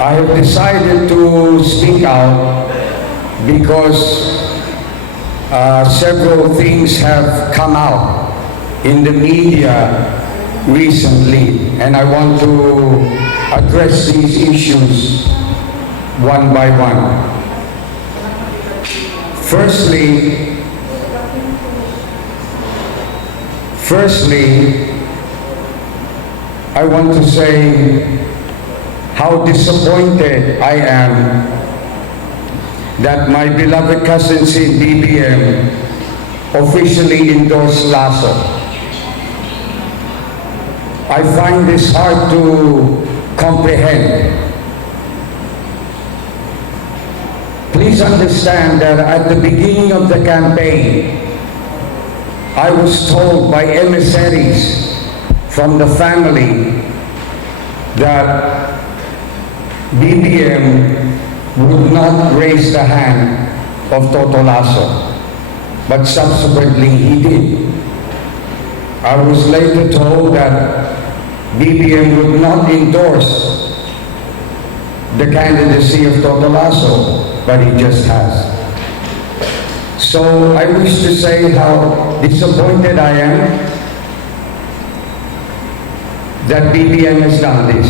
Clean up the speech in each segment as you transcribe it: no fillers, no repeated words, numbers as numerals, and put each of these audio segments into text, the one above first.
I have decided to speak out because several things have come out in the media recently, and I want to address these issues one by one. Firstly, I want to say how disappointed I am that my beloved cousins in BBM officially endorsed Lasso. I find this hard to comprehend. Please understand that at the beginning of the campaign, I was told by emissaries from the family that BBM would not raise the hand of Toto Lasso, but subsequently he did. I was later told that BBM would not endorse the candidacy of Toto Lasso, but he just has. So I wish to say how disappointed I am that BBM has done this.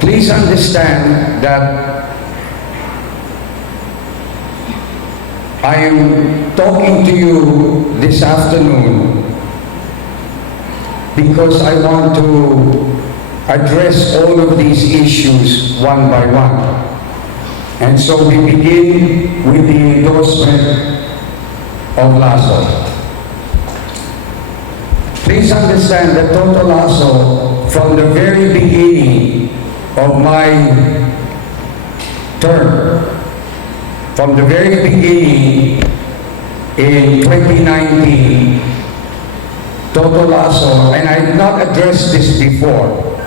Please understand that I am talking to you this afternoon because I want to address all of these issues one by one. And so we begin with the endorsement of Lasso. Please understand that Toto Lasso, from the very beginning of my term, from the very beginning in 2019, Toto Lasso, and I did not address this before,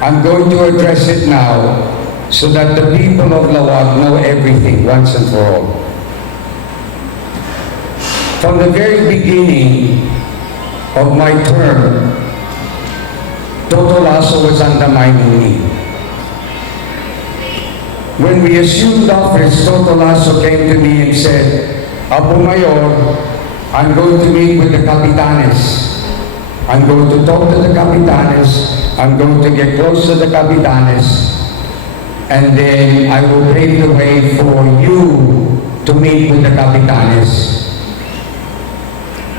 I'm going to address it now so that the people of Laoag know everything once and for all. From the very beginning of my term, Toto Lasso was undermining me. When we assumed office, Toto Lasso came to me and said, Apo Mayor, I'm going to meet with the Capitanes. I'm going to talk to the Capitanes. I'm going to get close to the Capitanes. And then I will pave the way for you to meet with the Capitanes.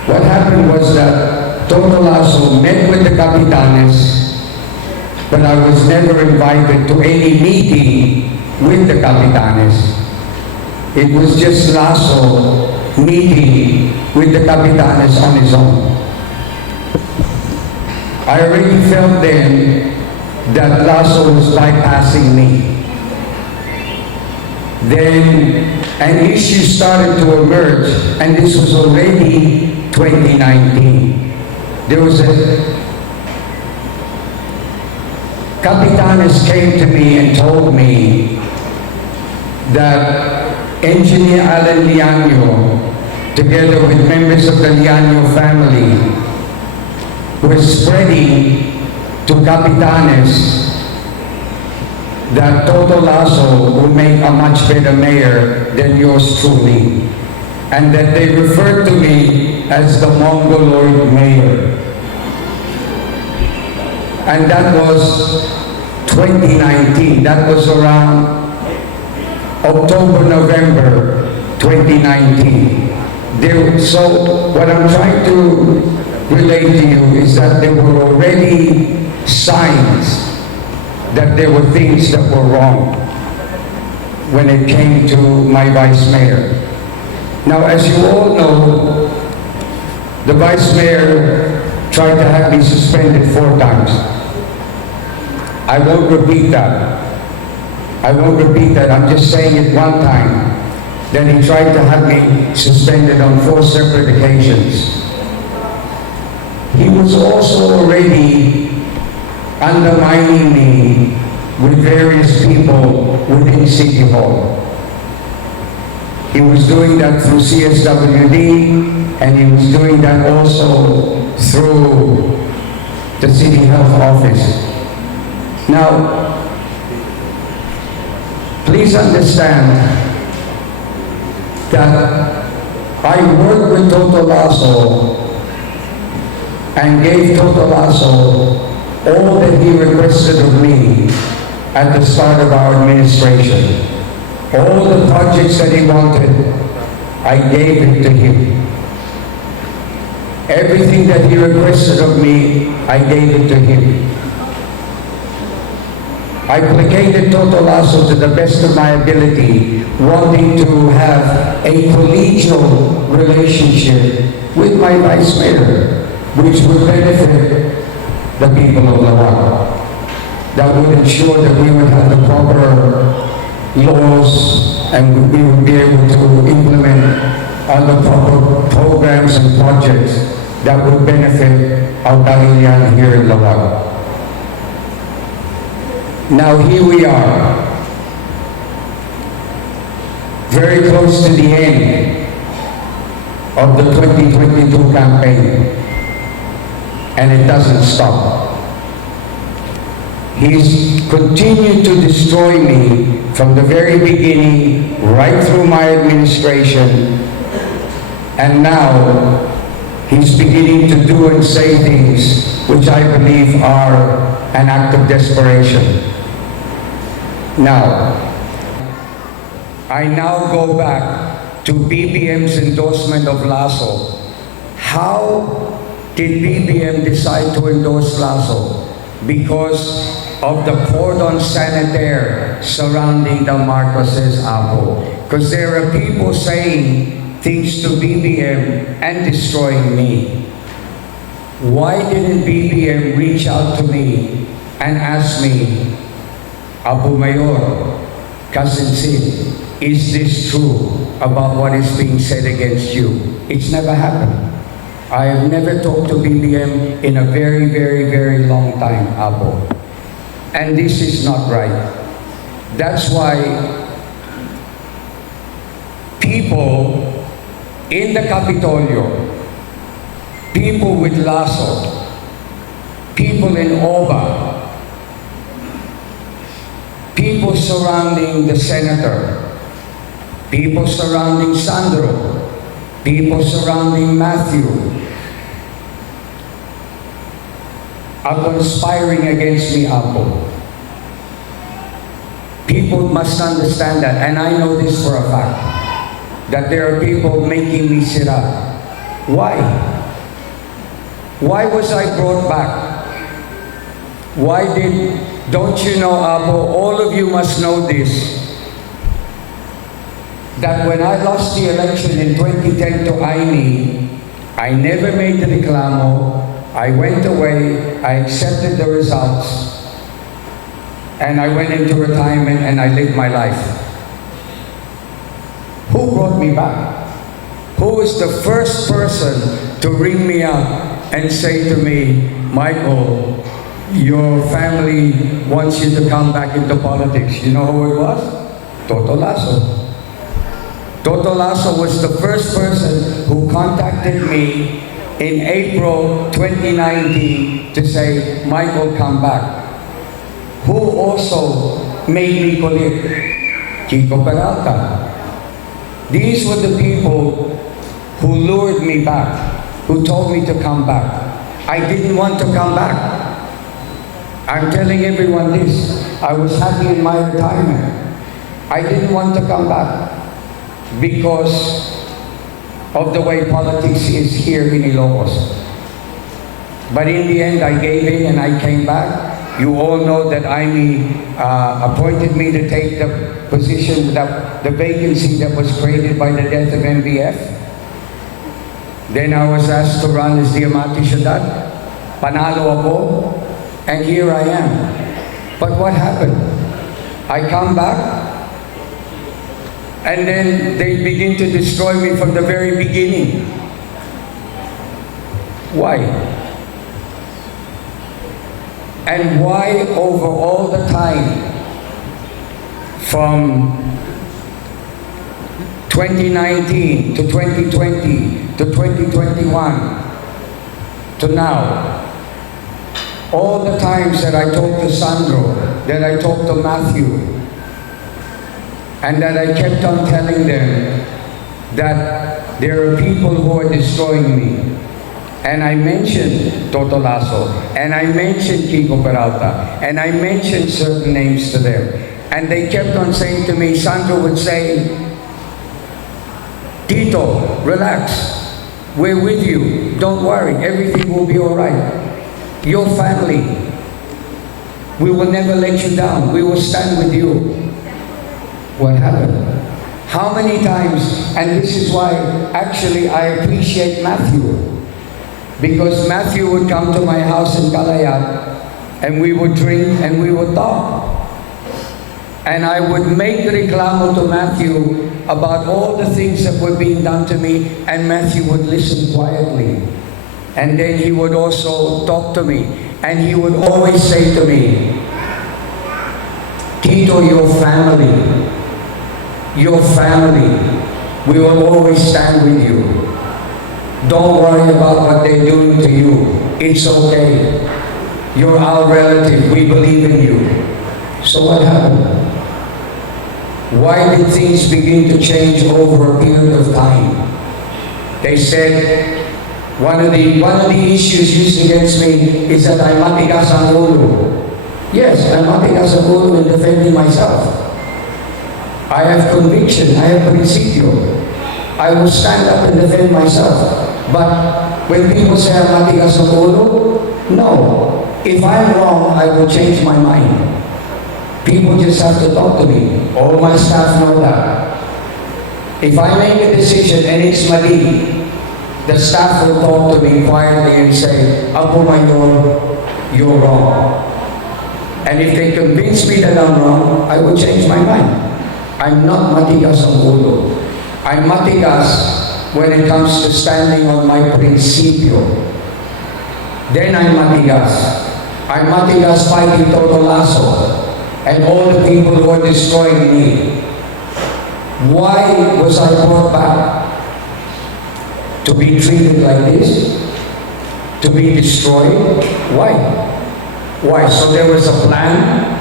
What happened was that Toto Lasso met with the Capitanes, but I was never invited to any meeting with the Capitanes. It was just Lasso meeting with the Capitanes on his own. I already felt then that Lasso was bypassing me. Then an issue started to emerge, and this was already 2019. There was Capitanes came to me and told me that Engineer Alan Liano, together with members of the Liano family, was spreading to Capitanes that Toto Lasso will make a much better mayor than yours truly, and that they referred to me as the Mongoloid mayor. And that was 2019. That was around October, November 2019. So what I'm trying to relate to you is that there were already signs that there were things that were wrong when it came to my vice mayor. Now, as you all know, the vice mayor tried to have me suspended 4 times. I won't repeat that. I won't repeat that. I'm just saying it one time. Then he tried to have me suspended on 4 separate occasions. He was also already undermining me with various people within City Hall. He was doing that through CSWD, and he was doing that also through the City Health Office. Now, please understand that I worked with Toto Lasso and gave Toto Lasso all that he requested of me at the start of our administration. All the projects that he wanted, I gave it to him. Everything that he requested of me, I gave it to him. I placated Toto Lasso to the best of my ability, wanting to have a collegial relationship with my vice mayor, which would benefit the people of Laoag. That would ensure that we would have the proper laws and we would be able to implement other proper programs and projects that would benefit our bayan here in Laoag. Now here we are, very close to the end of the 2022 campaign, and it doesn't stop. He's continued to destroy me from the very beginning, right through my administration, and now he's beginning to do and say things which I believe are an act of desperation. Now, I now go back to BBM's endorsement of Lasso. How did BBM decide to endorse Lasso? Because of the cordon sanitaire surrounding the Marcoses' Apo. Because there are people saying things to BBM and destroying me. Why didn't BBM reach out to me and ask me, Apo Mayor, Cousin Sid, is this true about what is being said against you? It's never happened. I have never talked to BBM in a very, very, very long time, Apo. And this is not right. That's why people in the Capitolio, people with Lasso, people in OBA, people surrounding the senator, people surrounding Sandro, people surrounding Matthew, are conspiring against me, Apo. People must understand that, and I know this for a fact, that there are people making me sit up. Why? Why was I brought back? Don't you know, Apo, all of you must know this, that when I lost the election in 2010 to Aini, I never made the reclamo, I went away, I accepted the results, and I went into retirement and I lived my life. Who brought me back? Who was the first person to ring me up and say to me, Michael, your family wants you to come back into politics? You know who it was? Toto Lasso. Toto Lasso was the first person who contacted me in April 2019 to say, Michael, come back. Who also made me kulit? Kiko Peralta. These were the people who lured me back, who told me to come back. I didn't want to come back. I'm telling everyone this. I was happy in my retirement. I didn't want to come back because of the way politics is here in Ilocos. But in the end, I gave in and I came back. You all know that Aimee appointed me to take the position, the vacancy that was created by the death of MBF. Then I was asked to run as Diamante Ciudad. Panalo ako. And here I am. But what happened? I come back, and then they begin to destroy me from the very beginning. Why? And why over all the time, from 2019 to 2020 to 2021 to now, All the times that I talked to Sandro, that I talked to Matthew, and that I kept on telling them that there are people who are destroying me. And I mentioned Toto Lasso, and I mentioned Kiko Peralta, and I mentioned certain names to them. And they kept on saying to me, Sandro would say, Tito, relax, we're with you, don't worry, everything will be all right. Your family, we will never let you down, we will stand with you. What happened? How many times, and this is why actually I appreciate Matthew, because Matthew would come to my house in Kalayat and we would drink and we would talk. And I would make reclamo to Matthew about all the things that were being done to me, and Matthew would listen quietly. And then he would also talk to me, and he would always say to me, Tito, your family, we will always stand with you. Don't worry about what they're doing to you. It's okay. You're our relative. We believe in you. So what happened? Why did things begin to change over a period of time? They said, one of the issues used against me is that I'm matigas ang ulo. Yes, I'm matigas ang ulo in defending myself. I have conviction, I have principio. I will stand up and defend myself. But when people say I'm matigas ang ulo, no. If I'm wrong, I will change my mind. People just have to talk to me. All my staff know that. If I make a decision and it's mali, the staff will talk to me quietly and say, Apo Mayor, you're wrong. And if they convince me that I'm wrong, I will change my mind. I'm not matigas ang ulo. I'm matigas when it comes to standing on my principio. Then I'm matigas. I'm matigas fighting Toto Lasso and all the people who are destroying me. Why was I brought back? To be treated like this? To be destroyed? Why? Why? So there was a plan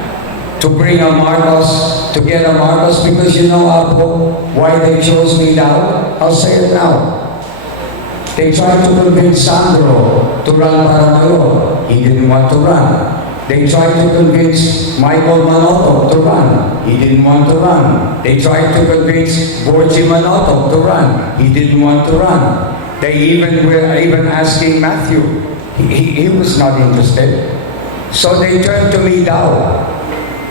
to bring a Marcos, to get a Marcos, because you know, Apo, why they chose me now? I'll say it now. They tried to convince Sandro to run para mayor. He didn't want to run. They tried to convince Michael Manoto to run. He didn't want to run. They tried to convince Borgi Manoto to run. He didn't want to run. They were asking Matthew. He was not interested. So they turned to me down.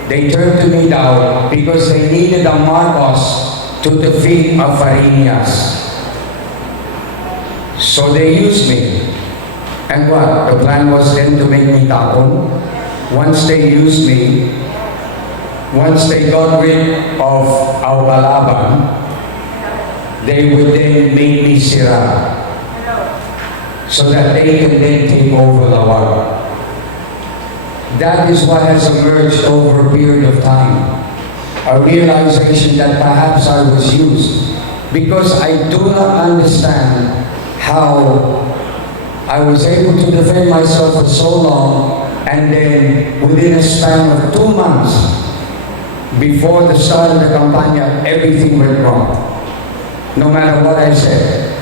They turned to me down because they needed a Marcos to defeat a Fariñas. So they used me. And what? The plan was then to make me tapon. Once they used me, once they got rid of our kalaban, they would then make me sira so that they can then take over Laoag. That is what has emerged over a period of time. A realization that perhaps I was used because I do not understand how I was able to defend myself for so long, and then within a span of 2 months before the start of the campaña, everything went wrong. No matter what I said,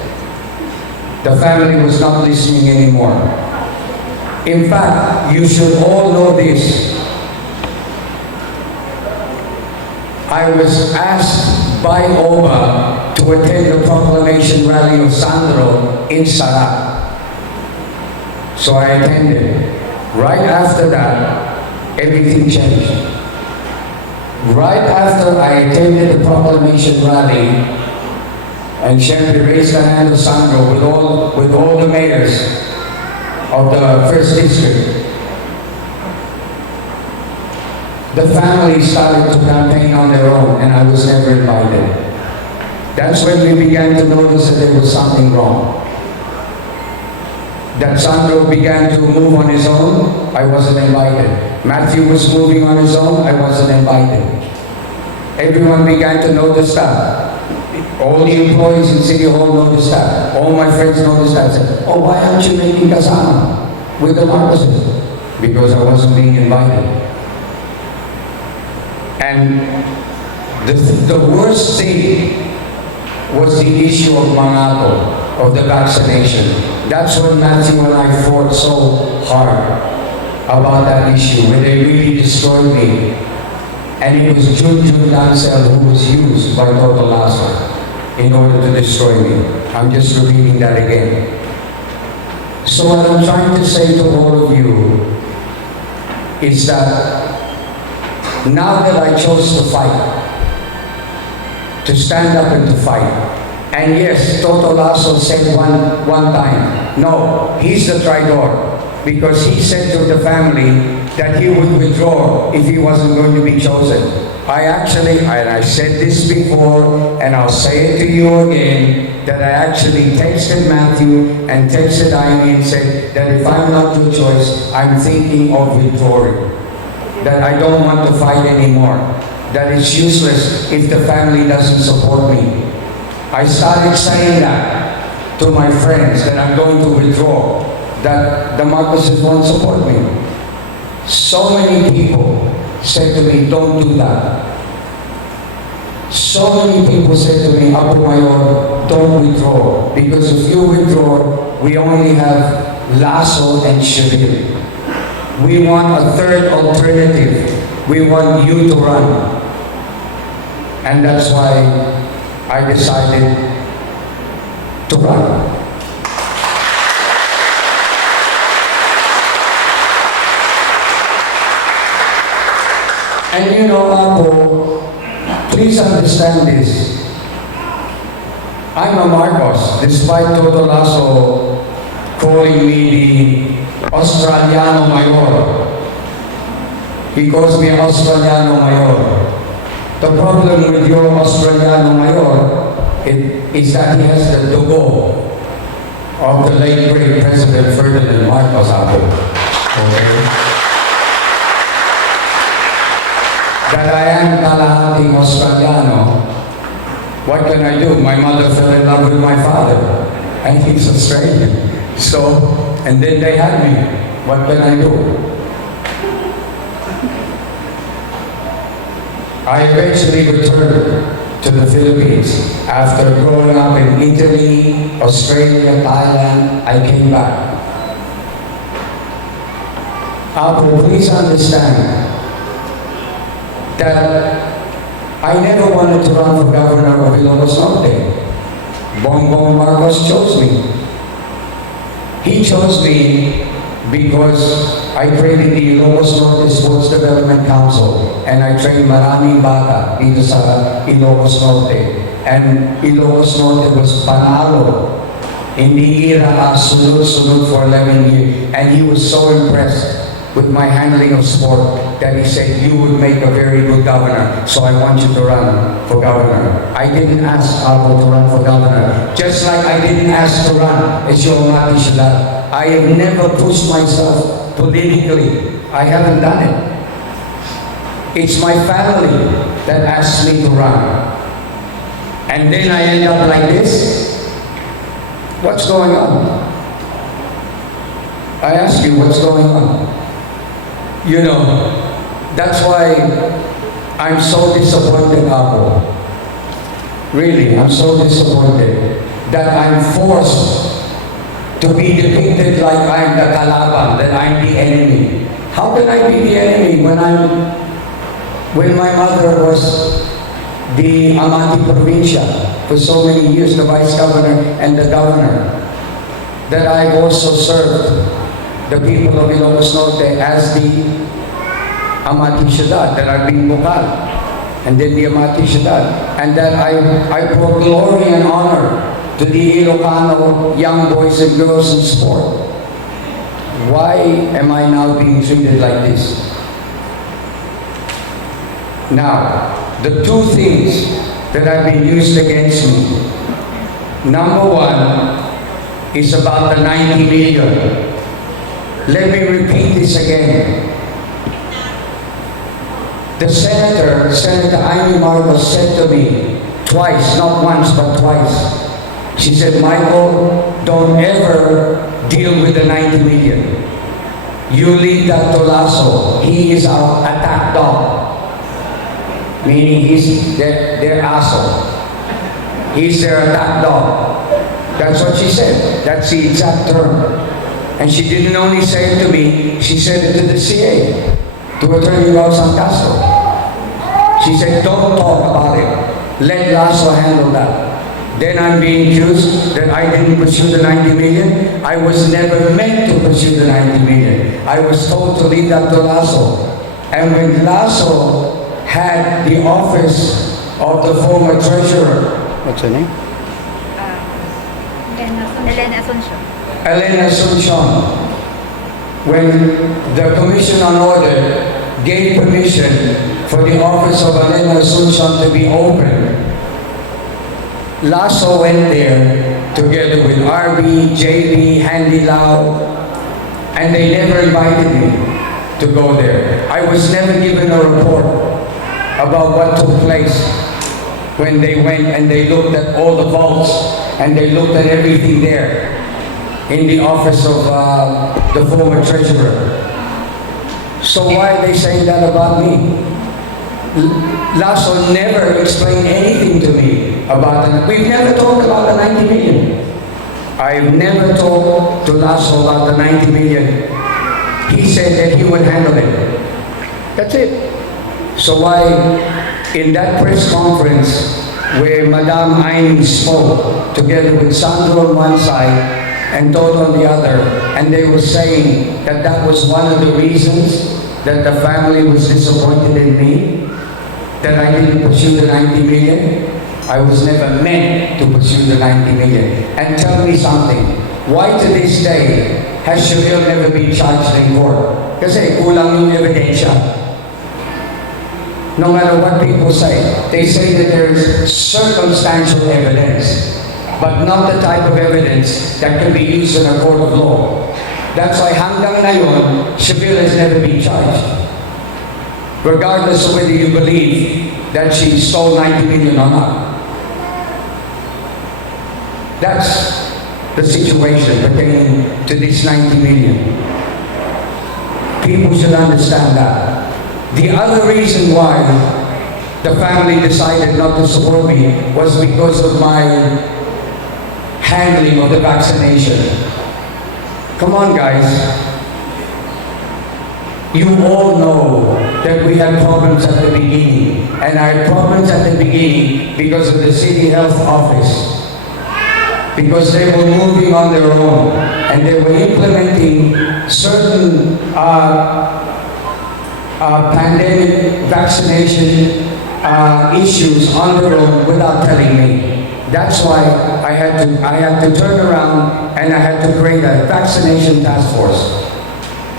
the family was not listening anymore. In fact, you should all know this. I was asked by OBA to attend the proclamation rally of Sandro in Sarat. So I attended. Right after that, everything changed. Right after I attended the proclamation rally, and Shelby raised the hand of Sandro with all the mayors of the first district, the family started to campaign on their own, and I was never invited. That's when we began to notice that there was something wrong. That Sandro began to move on his own, I wasn't invited. Matthew was moving on his own, I wasn't invited. Everyone began to notice that. All the employees in City Hall noticed that. All my friends noticed that. Said, oh, why aren't you making kasama with the Marcoses? because I wasn't being invited. And the worst thing was the issue of Mangato, of the vaccination. That's when Matthew and I fought so hard about that issue, when they really destroyed me. And it was Junjun Lancel who was used by Toto Lasso in order to destroy me. I'm just repeating that again. So what I'm trying to say to all of you is that now that I chose to fight, to stand up and to fight, and yes, Toto Lasso said one time, no, he's the traidor, because he said to the family that he would withdraw if he wasn't going to be chosen. I said this before, and I'll say it to you again, that I actually texted Matthew and texted Amy and said that if I'm not your choice, I'm thinking of withdrawing. That I don't want to fight anymore. That it's useless if the family doesn't support me. I started saying that to my friends, that I'm going to withdraw, that the Marcoses won't support me. So many people said to me, don't do that. So many people said to me, Apo Mayor, don't withdraw, because if you withdraw, we only have Lasso and Shavil. We want a third alternative. We want you to run. And that's why I decided to run. And you know, Apo, please understand this. I'm a Marcos, despite Toto Lasso calling me the Australiano Mayor. He calls me Australiano Mayor. The problem with your Australiano Mayor is that he has the dugo of the late great President Ferdinand Marcos, Apo. Okay? That I am kalahating Australiano. What can I do? My mother fell in love with my father, and he's Australian. So, and then they had me. What can I do? I eventually returned to the Philippines. After growing up in Italy, Australia, Thailand, I came back. Apo, please understand that I never wanted to run for governor of Ilocos Norte. Bongbong Marcos chose me. He chose me because I trained in the Ilocos Norte Sports Development Council, and I trained maraming bata dito sa Ilocos Norte. And Ilocos Norte was panalo. Hindi ira sunod-sunod for 11 years. And he was so impressed with my handling of sport that he said, you would make a very good governor, so I want you to run for governor. I didn't ask Apo to run for governor, just like I didn't ask to run as your Mati Shila. I have never pushed myself politically. I haven't done it. It's my family that asked me to run. And then I end up like this? What's going on? I ask you, what's going on? You know, that's why I'm so disappointed, Apo. Really, I'm so disappointed that I'm forced to be depicted like I'm the kalaban, that I'm the enemy. How can I be the enemy when my mother was the Amati Provincia for so many years, the vice governor and the governor, that I've also served the people of Ilocos Norte as the Amati Ciudad, that I've been Bukal, and then the Amati Ciudad, and that I brought glory and honor to the Ilocano young boys and girls in sport. Why am I now being treated like this? Now, the two things that have been used against me. Number one is about the 90 million. Let me repeat this again. The Senator Amy Marcos said to me twice, not once, but twice. She said, Michael, don't ever deal with the 90 million. You leave that to Lasso. He is our attack dog. Meaning he's their asshole. He's their attack dog. That's what she said. That's the exact term. And she didn't only say it to me, she said it to the CA, to Attorney Roxanne Castro. She said, don't talk about it. Let Lasso handle that. Then I'm being accused that I didn't pursue the 90 million. I was never meant to pursue the 90 million. I was told to leave that to Lasso. And when Lasso had the office of the former treasurer, What's her name? Elena Asuncion. Elena Asuncion, when the Commission on Order gave permission for the office of Elena Asuncion to be open, Lasso went there together with RB, JB, Handy Laoag, and they never invited me to go there. I was never given a report about what took place when they went and they looked at all the vaults and they looked at everything there in the office of the former treasurer. So why are they saying that about me? Lasso never explained anything to me about it. We've never talked about the 90 million. I've never talked to Lasso about the 90 million. He said that he would handle it. That's it. So why, in that press conference where Madame Ayn spoke together with Sandro on one side and Todd on the other, and they were saying that that was one of the reasons that the family was disappointed in me, that I didn't pursue the 90 million. I was never meant to pursue the 90 million. And tell me something, why to this day has Shavil never been charged in court? Kasi kulang yung ebidensya. No matter what people say, they say that there is circumstantial evidence, but not the type of evidence that can be used in a court of law. That's why hanggang ngayon, Shavil has never been charged. Regardless of whether you believe that she stole 90 million or not. That's the situation pertaining to this 90 million. People should understand that. The other reason why the family decided not to support me was because of my handling of the vaccination. Come on, guys. You all know that we had problems at the beginning. And I had problems at the beginning because of the city health office. Because they were moving on their own. And they were implementing certain pandemic vaccination issues on their own without telling me. That's why I had to turn around and I had to create a vaccination task force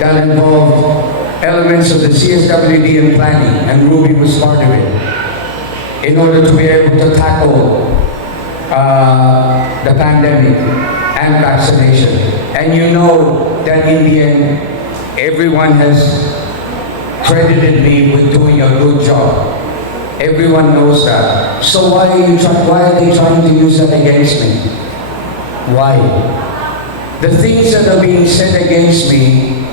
that involved elements of the CSWD and planning, and Ruby was part of it, in order to be able to tackle the pandemic and vaccination. And you know that in the end, everyone has credited me with doing a good job. Everyone knows that. So why are they trying to use that against me? Why? The things that are being said against me,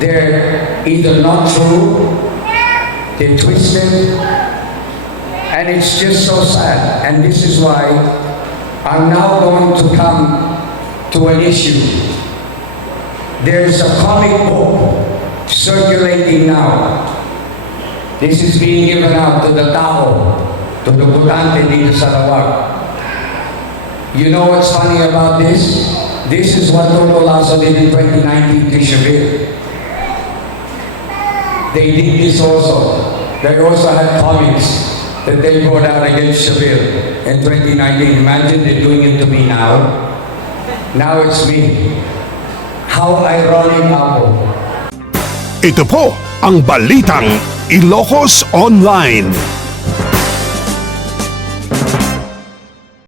they're either not true, they're twisted, and it's just so sad. And this is why I'm now going to come to an issue. There's a comic book circulating now. This is being given out to the tao, to the butante dito sa Laoag. You know what's funny about this? This is what Toto Lasso did in 2019 to Shavil. They did this also. They also had comics that they brought out against Shavil in 2019. Imagine they're doing it to me now. Now it's me. How ironic ako. Ito po ang Balitang Ilocos Online.